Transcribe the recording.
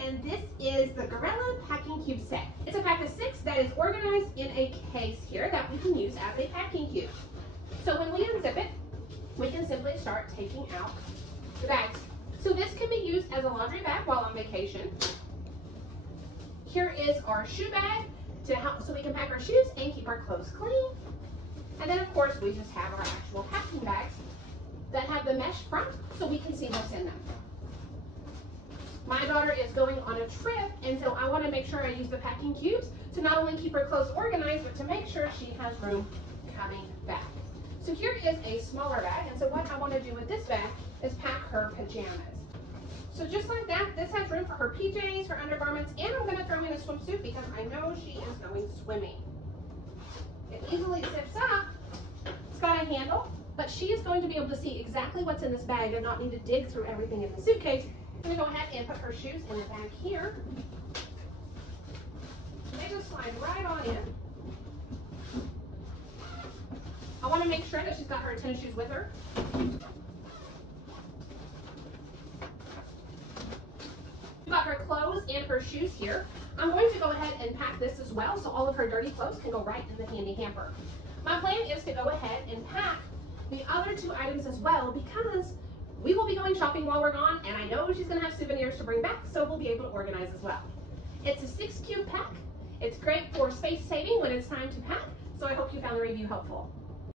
and this is the Gorilla Packing Cube set. It's a pack of 6 that is organized in a case here that we can use as a packing cube. So when we unzip it, we can simply start taking out the bags. So this can be used as a laundry bag while on vacation. Here is our shoe bag to help so we can pack our shoes and keep our clothes clean. And then of course we just have our actual packing bags that have the mesh front so we can see what's in them. My daughter is going on a trip, and so I want to make sure I use the packing cubes to not only keep her clothes organized, but to make sure she has room coming back. So here is a smaller bag, and so what I want to do with this bag is pack her pajamas. So just like that, this has room for her PJs, her undergarments, and I'm going to throw in a swimsuit because I know she is going swimming. It easily zips up. It's got a handle, but she is going to be able to see exactly what's in this bag and not need to dig through everything in the suitcase. I'm going to go ahead and put her shoes in the bag here. They just slide right on in. I want to make sure that she's got her tennis shoes with her. We've got her clothes and her shoes here. I'm going to go ahead and pack this as well so all of her dirty clothes can go right in the handy hamper. My plan is to go ahead and pack the other 2 items as well because we will be going shopping while we're gone, and I know she's going to have souvenirs to bring back, so we'll be able to organize as well. It's a 6 cube pack. It's great for space saving when it's time to pack, so I hope you found the review helpful.